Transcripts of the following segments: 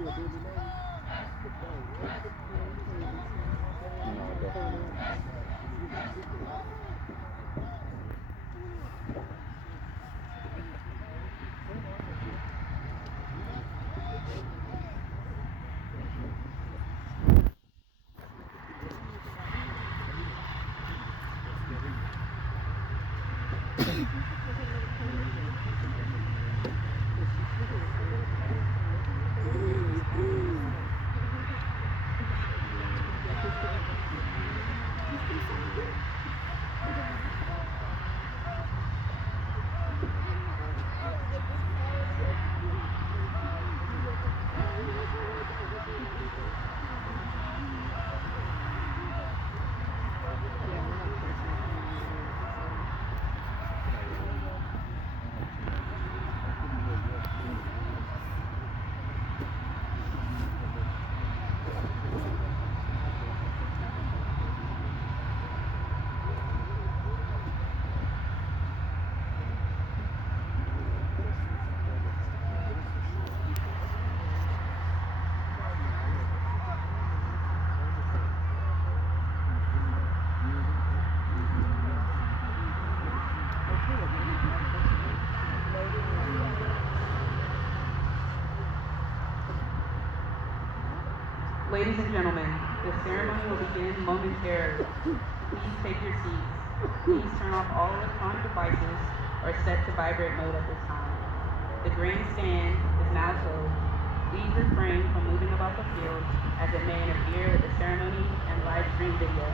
No, definitely not. Ladies and gentlemen, the ceremony will begin momentarily. Please take your seats. Please turn off all electronic devices or set to vibrate mode at this time. The grandstand is now closed. Please refrain from moving about the field as it may interfere with the ceremony and live stream video.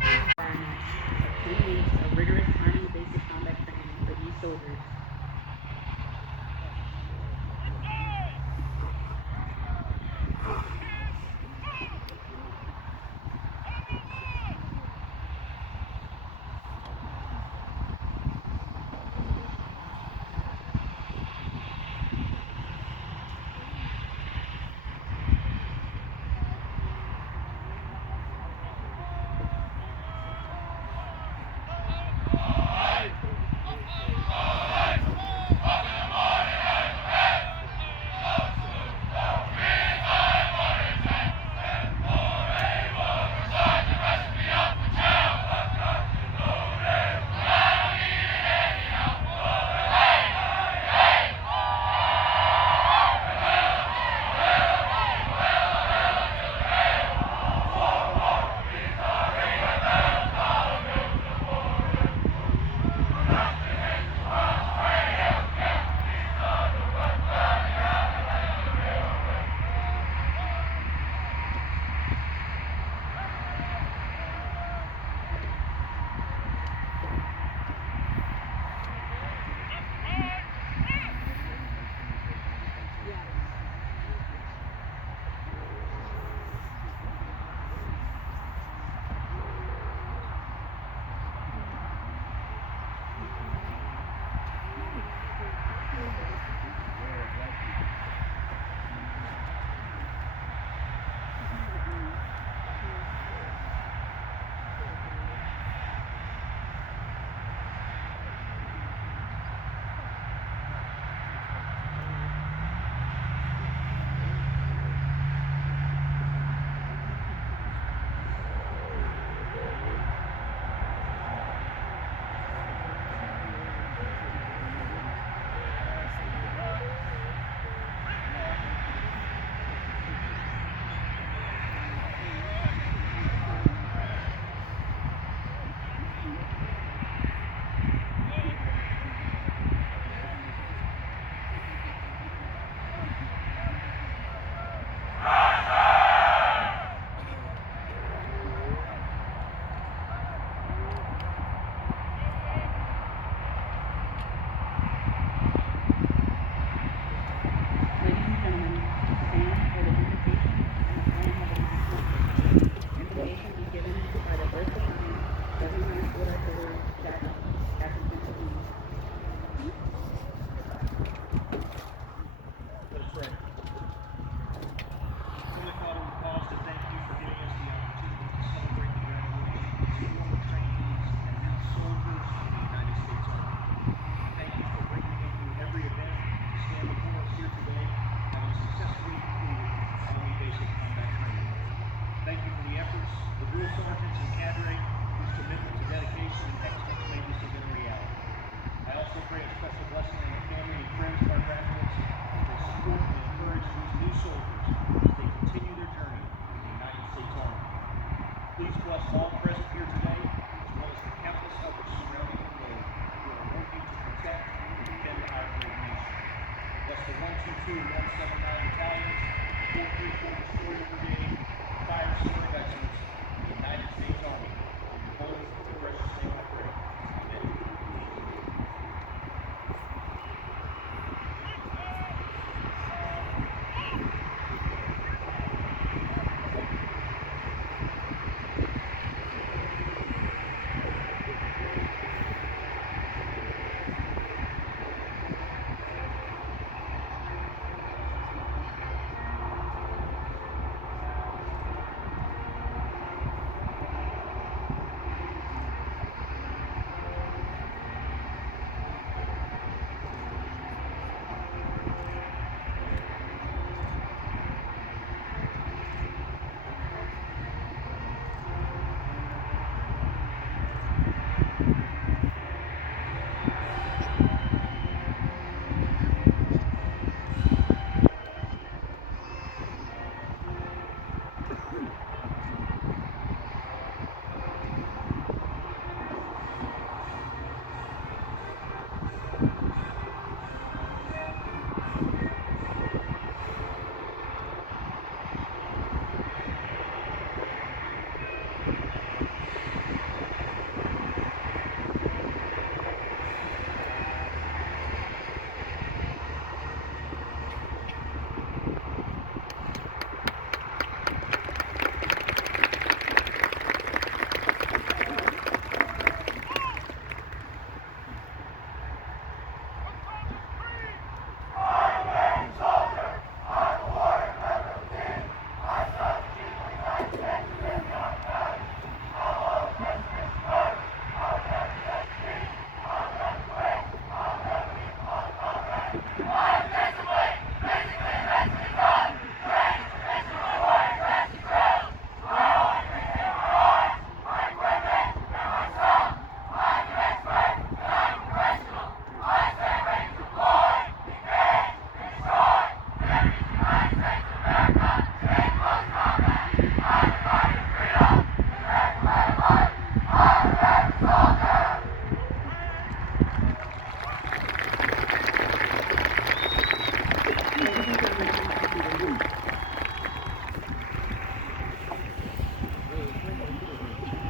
Requirements of 10 weeks of rigorous Army basic combat training for these soldiers. sergeants and cadre whose commitment to dedication and excellence made this event a reality. I also pray a special blessing on the family and friends of our graduates as they support and encourage these new soldiers as they continue their journey in the United States Army. Please bless all present here today, as well as the countless others surrounding the globe who are working to protect and defend our great nation. Bless the 122 and 179 battalions, the 434 Destroyer Brigade, Fire Sword of Excellence, and the United States Army. In your holy and precious name I pray. Amen.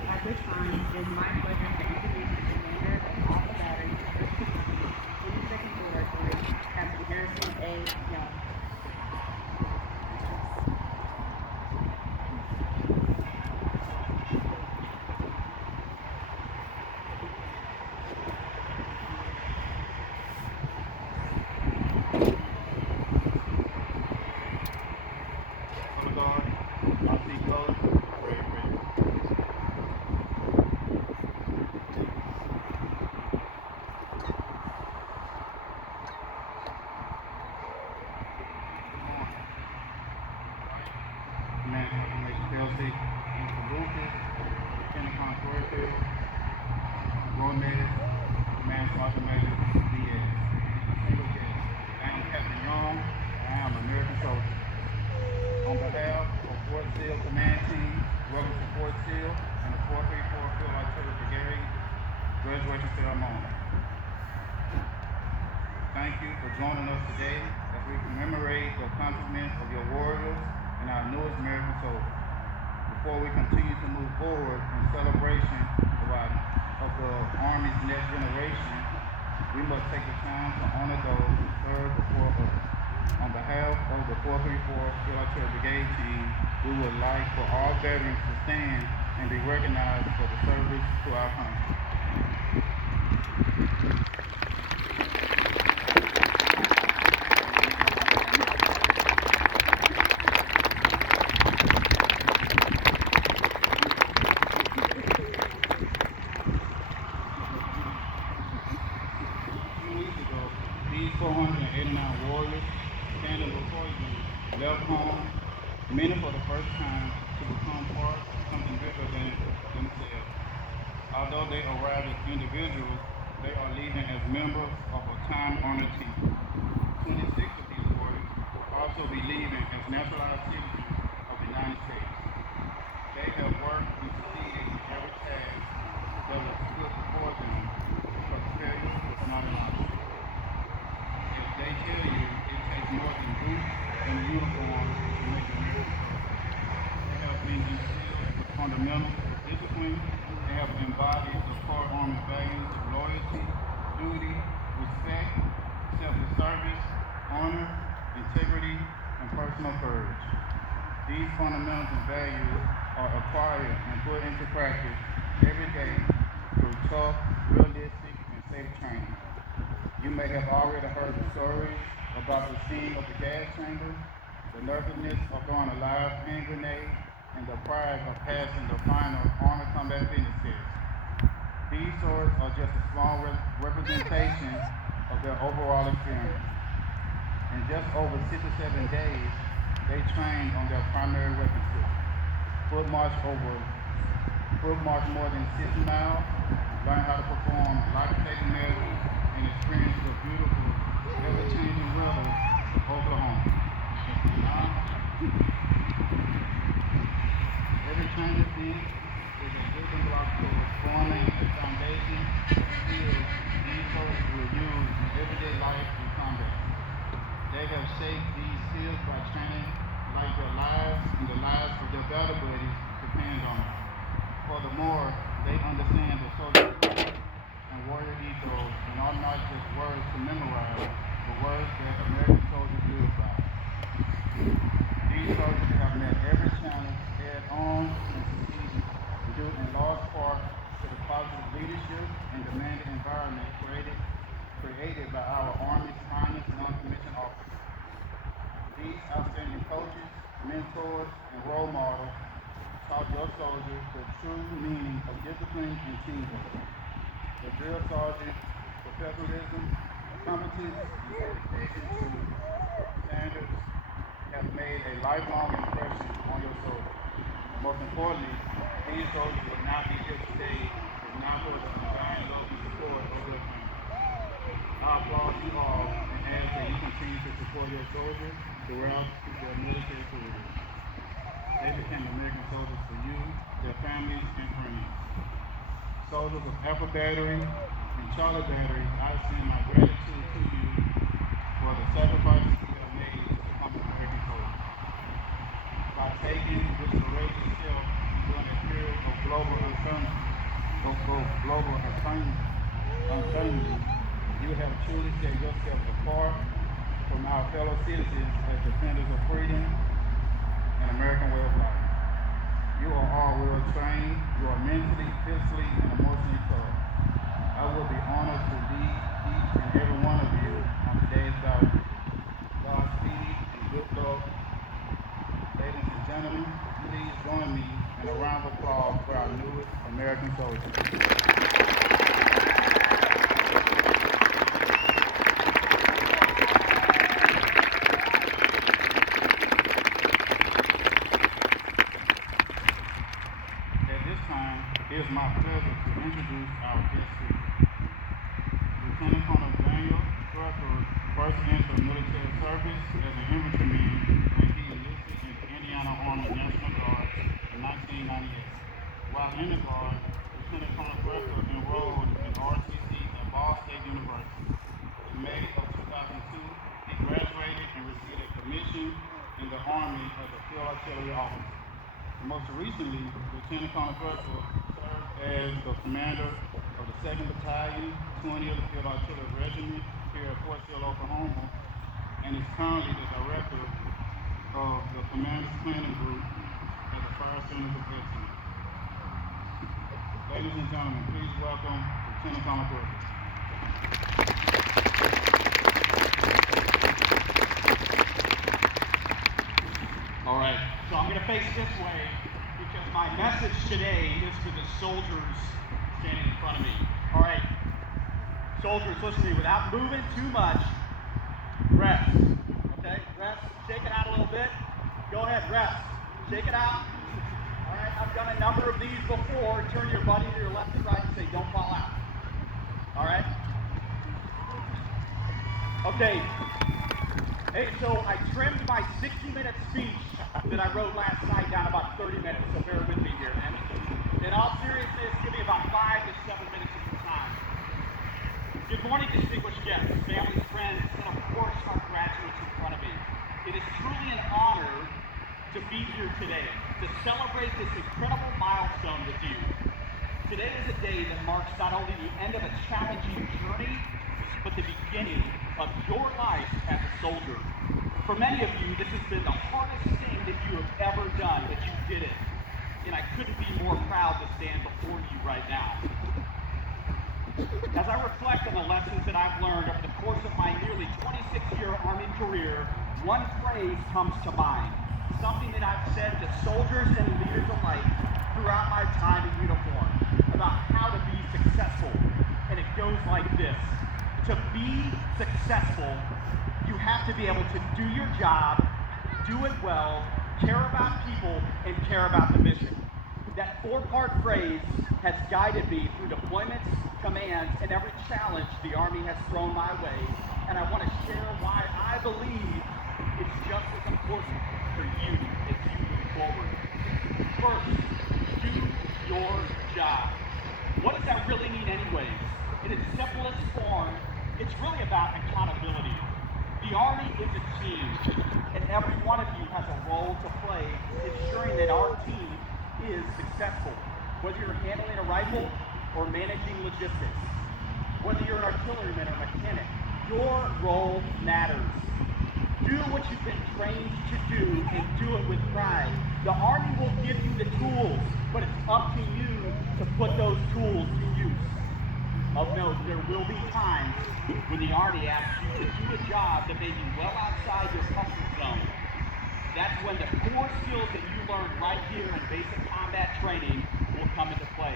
At this time, it is my pleasure to introduce the commander of all the batteries, 22nd Field Artillery, Captain Harrison A. Young. Color guard, RC color, red, red. Command Confirmation PLC, Mr. Lucas, Lieutenant Consortium, Gomez, Command Sergeant Major Diaz. Single case. I am Captain Young, and I am an American soldier. On behalf of Fort Sill Command Team, welcome to Fort Sill and the 434 Field Artillery Brigade graduation ceremony. Thank you for joining us today as we commemorate the accomplishments of your warriors and our newest American soldiers. Before we continue to move forward in celebration of the Army's next generation, we must take the time to honor those who served before us. On behalf of the 434 Field Artillery Brigade Team, we would like for all veterans to stand and be recognized for the service to our country. These 489 warriors standing before you left home, many for the first time, to become part of something bigger than they arrive as individuals, they are leaving as members of a time-honored team. 26 of these warriors will also be leaving as naturalized citizens of the United States. They have worked and succeeded in every task that was put before them because failure was not an option. If they tell you it takes more than boots and a uniform to make America great, they have been instilled with fundamentals of discipline. They have embodied the core Army values of loyalty, duty, respect, selfless service, honor, integrity, and personal courage. These fundamentals and values are acquired and put into practice every day through tough, realistic, and safe training. You may have already heard the stories about the scene of the gas chamber, the nervousness of throwing a live hand grenade, and the pride of passing the final Army Combat Fitness test. These stories are just a small representation of their overall experience. In just over 67 days, they trained on their primary weapon system. Foot march more than 60 miles, learn how to perform life-saving measures, and experience the beautiful, ever-changing weather of Oklahoma. Every change of thing is a building block towards forming a foundation of skills these soldiers will use in everyday life and combat. They have shaped these skills by training like their lives and the lives of their battle buddies depend on it. Furthermore, they understand the soldier and warrior ethos and are not just words to memorize, but words that American soldiers live by. These soldiers have met every challenge head on and succeeded due in large part to the positive leadership and demanding environment created by our Army's finest non-commissioned officers. These outstanding coaches, mentors, and role models taught your soldiers the true meaning of discipline and teamwork. The drill sergeant, professionalism, competence, and dedication to standards have made a lifelong impression on your soldiers. Most importantly, these soldiers would not be here today if not for the undying love and support of their family. I applaud you all and ask that you continue to support your soldiers throughout their military careers. They became American soldiers for you, their families, and friends. Soldiers of Alpha Battery and Charlie Battery, I extend my gratitude to you for the sacrifices you have made to become an American soldier. By taking this courageous step during a period of global uncertainty, you have truly set yourself apart from our fellow citizens as defenders of freedom and American way of life. You are all well trained, you are mentally, physically, and emotionally tough. I will be honored to lead each and every one of you on today's battle. Godspeed and good luck. Ladies and gentlemen, please join me in a round of applause for our newest American soldiers. It is my pleasure to introduce our guest speaker. Lieutenant Colonel Daniel Drucker first entered military service as an infantryman when he enlisted in the Indiana Army National Guard in 1998. While in the Guard, Lieutenant Colonel Drucker enrolled in RCC at Ball State University. In May of 2002, he graduated and received a commission in the Army as a field artillery officer. Most recently, Lieutenant Colonel Drucker served as the commander of the 2nd Battalion, 20th Field Artillery Regiment here at Fort Sill, Oklahoma, and is currently the director of the Commander's Planning Group at the Fire Center of Excellence. Ladies and gentlemen, please welcome Lieutenant Colonel Drucker. All right, so I'm going to face this way because my message today is to the soldiers standing in front of me. All right, soldiers, listen to me. Without moving too much, rest. Okay, rest. Shake it out a little bit. Go ahead, rest. Shake it out. All right, I've done a number of these before. Turn your buddy to your left and right and say, don't fall out. All right? Okay. Hey, so I trimmed my 60-minute speech that I wrote last night down about 30 minutes, so bear with me here. And in all seriousness, give me about 5 to 7 minutes of your time. Good morning, distinguished guests, families, friends, and of course, our graduates in front of me. It is truly an honor to be here today to celebrate this incredible milestone with you. Today is a day that marks not only the end of a challenging journey, but the beginning of your life as a soldier. For many of you, this has been the hardest thing that you have ever done, but you did it. And I couldn't be more proud to stand before you right now. As I reflect on the lessons that I've learned over the course of my nearly 26-year Army career, one phrase comes to mind, something that I've said to soldiers and leaders alike throughout my time in uniform about how to be successful. And it goes like this. To be successful, you have to be able to do your job, do it well, care about people, and care about the mission. That four-part phrase has guided me through deployments, commands, and every challenge the Army has thrown my way, and I want to share why I believe it's just as important for you as you move forward. First, do your job. What does that really mean anyways? In its simplest form, it's really about accountability. The Army is a team, and every one of you has a role to play ensuring that our team is successful. Whether you're handling a rifle or managing logistics, whether you're an artilleryman or mechanic, your role matters. Do what you've been trained to do and do it with pride. The Army will give you the tools, but it's up to you to put those tools to use. Of note, there will be times when the Army asks you to do a job that may be well outside your comfort zone. That's when the core skills that you learned right here in basic combat training will come into play.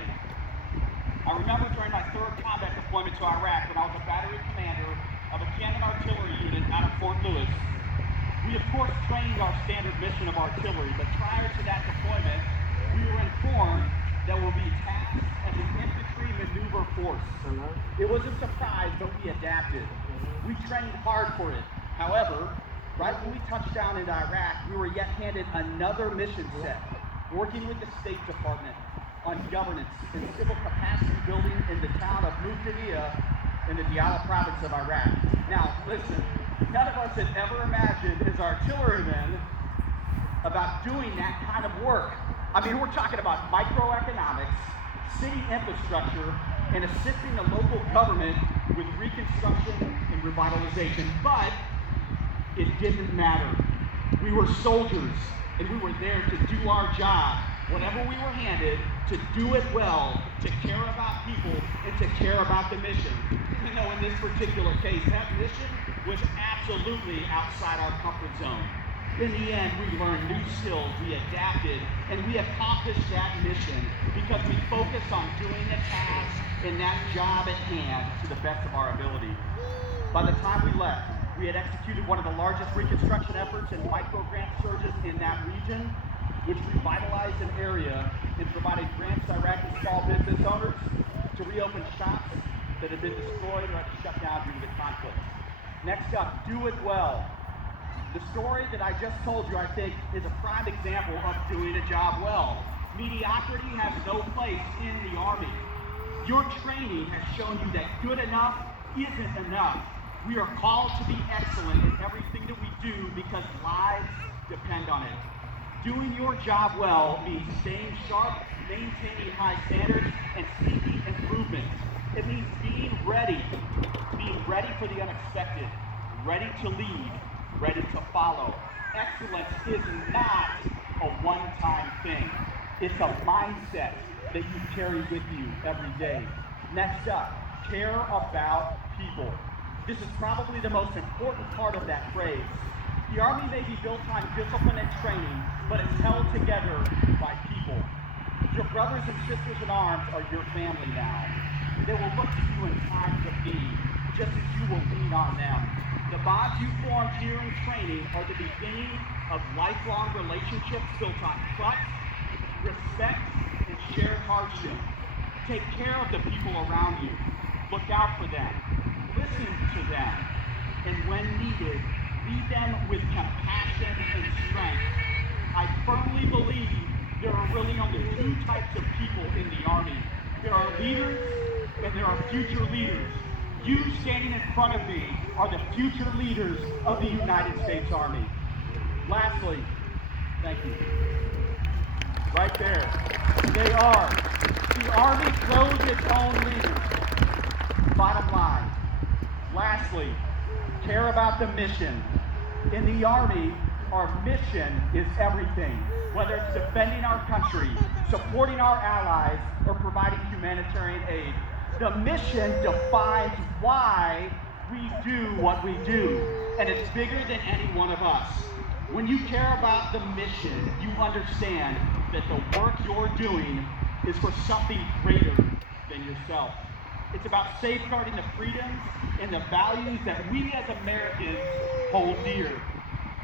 I remember during my third combat deployment to Iraq when I was a battery commander of a cannon artillery unit out of Fort Lewis. We of course trained our standard mission of artillery, but prior to that deployment, we were informed that we'll be tasked as an infantry maneuver force. It was a surprise, but we adapted. We trained hard for it. However, right when we touched down in Iraq, we were yet handed another mission set, working with the State Department on governance and civil capacity building in the town of Mubtadiya in the Diyala province of Iraq. Now, listen, none of us had ever imagined as artillerymen about doing that kind of work. I mean, we're talking about microeconomics, city infrastructure, and assisting the local government with reconstruction and revitalization. But it didn't matter. We were soldiers, and we were there to do our job, whatever we were handed, to do it well, to care about people, and to care about the mission. You know, in this particular case, that mission was absolutely outside our comfort zone. In the end, we learned new skills, we adapted, and we accomplished that mission because we focused on doing the task and that job at hand to the best of our ability. By the time we left, we had executed one of the largest reconstruction efforts and micro-grant surges in that region, which revitalized an area and provided grants to Iraqi small business owners to reopen shops that had been destroyed or had shut down due to the conflict. Next up, do it well. The story that I just told you, I think, is a prime example of doing a job well. Mediocrity has no place in the Army. Your training has shown you that good enough isn't enough. We are called to be excellent in everything that we do because lives depend on it. Doing your job well means staying sharp, maintaining high standards, and seeking improvement. It means being ready for the unexpected, ready to lead, ready to follow. Excellence is not a one-time thing. It's a mindset that you carry with you every day. Next up, care about people. This is probably the most important part of that phrase. The Army may be built on discipline and training, but it's held together by people. Your brothers and sisters in arms are your family now. They will look to you in times of need, just as you will lean on them. The bonds you formed here in training are the beginning of lifelong relationships built on trust, respect and shared hardship. Take care of the people around you. Look out for them. Listen to them. And when needed, lead them with compassion and strength. I firmly believe there are really only two types of people in the Army. There are leaders and there are future leaders. You standing in front of me are the future leaders of the United States Army. Lastly, thank you. Right there. They are. The Army grows its own leaders. Bottom line. Lastly, care about the mission. In the Army, our mission is everything. Whether it's defending our country, supporting our allies, or providing humanitarian aid. The mission defines why we do what we do. And it's bigger than any one of us. When you care about the mission, you understand that the work you're doing is for something greater than yourself. It's about safeguarding the freedoms and the values that we as Americans hold dear.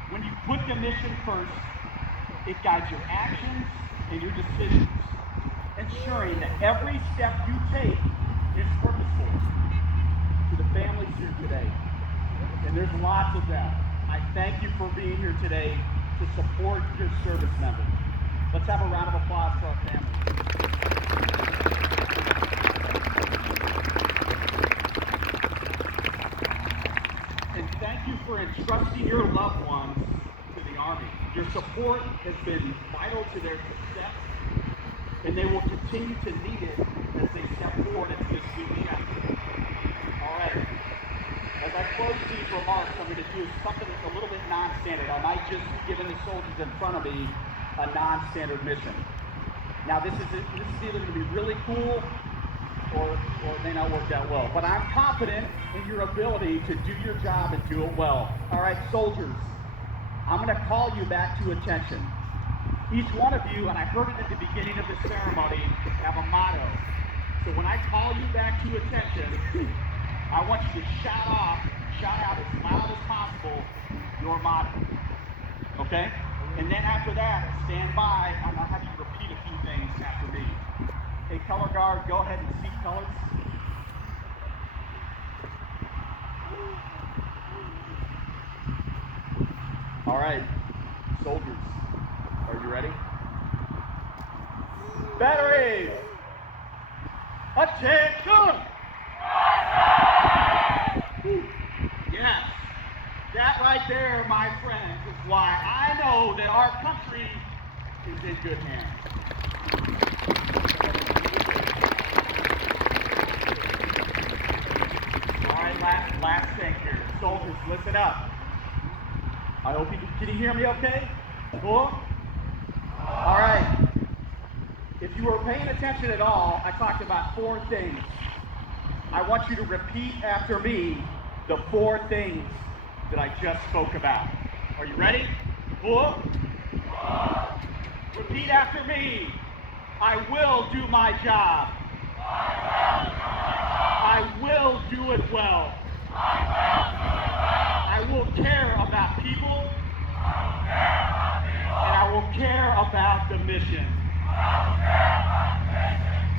When you put the mission first, it guides your actions and your decisions, ensuring that every step you take is purposeful. To the families here today, and there's lots of them, I thank you for being here today to support your service members. Let's have a round of applause for our families. And thank you for entrusting your loved ones to the Army. Your support has been vital to their success, and they will continue to need it as they step forward into this new chapter. All right. As I close these remarks, I'm going to do something that's a little bit non-standard. I might just be giving the soldiers in front of me a non-standard mission. Now, this is either going to be really cool or it may not work out well. But I'm confident in your ability to do your job and do it well. All right, soldiers, I'm going to call you back to attention. Each one of you, and I heard it at the beginning of the ceremony, have a motto. So when I call you back to attention, I want you to shout out as loud as possible your motto. Okay? And then after that, stand by. I'm going to have you repeat a few things after me. Hey, color guard, go ahead and seat colors. All right, soldiers, are you ready? Battery! Attention! Yes, that right there, my friends, is why I know that our country is in good hands. All right, last thing here. Soldiers, listen up. I hope can you hear me okay? Cool? All right. If you were paying attention at all, I talked about 4 things. I want you to repeat after me the 4 things that I just spoke about. Are you ready? Cool? Repeat after me. I will do my job. I will do it well. I will care about people. And I will care about the mission.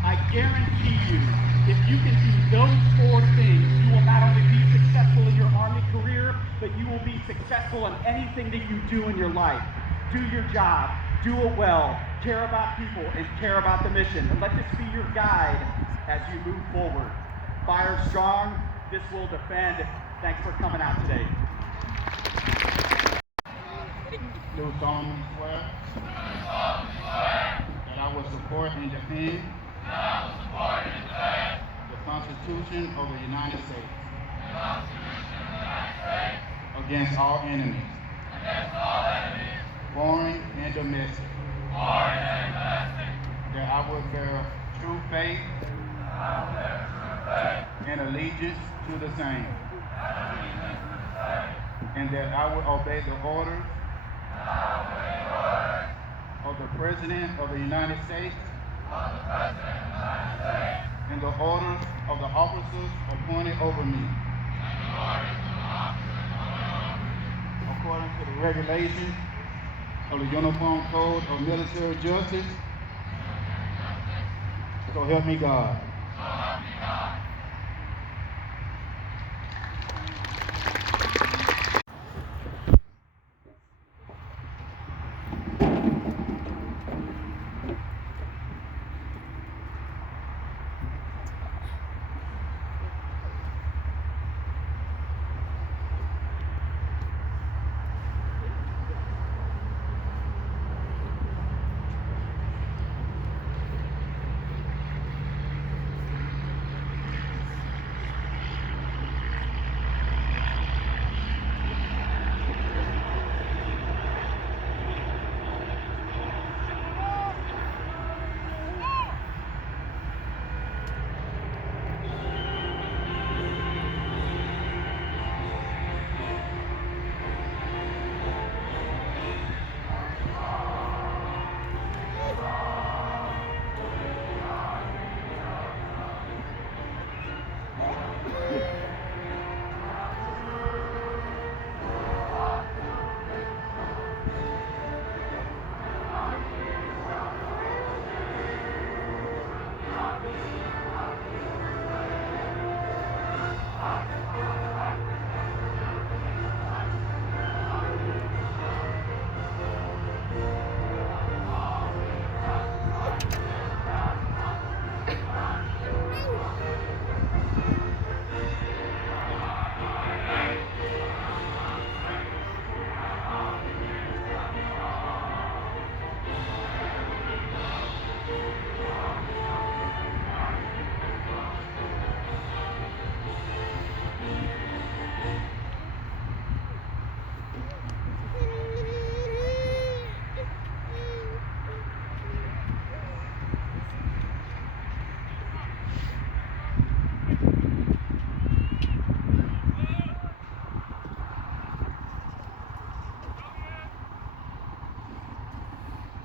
I guarantee you, if you can do those 4 things, you will not only be successful in your Army career, but you will be successful in anything that you do in your life. Do your job, do it well, care about people, and care about the mission. And let this be your guide as you move forward. Fire strong, this will defend. Thanks for coming out today. Do solemnly swear that I will support and defend the Constitution of the United States against all enemies, foreign and domestic, that I will bear true faith and allegiance to the same, and that I will obey the orders of the President of the United States and the orders of the officers appointed over me, according to the regulations of the Uniform Code of Military Justice So help me God.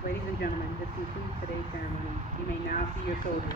Ladies and gentlemen, this concludes today's ceremony. You may now see your soldiers.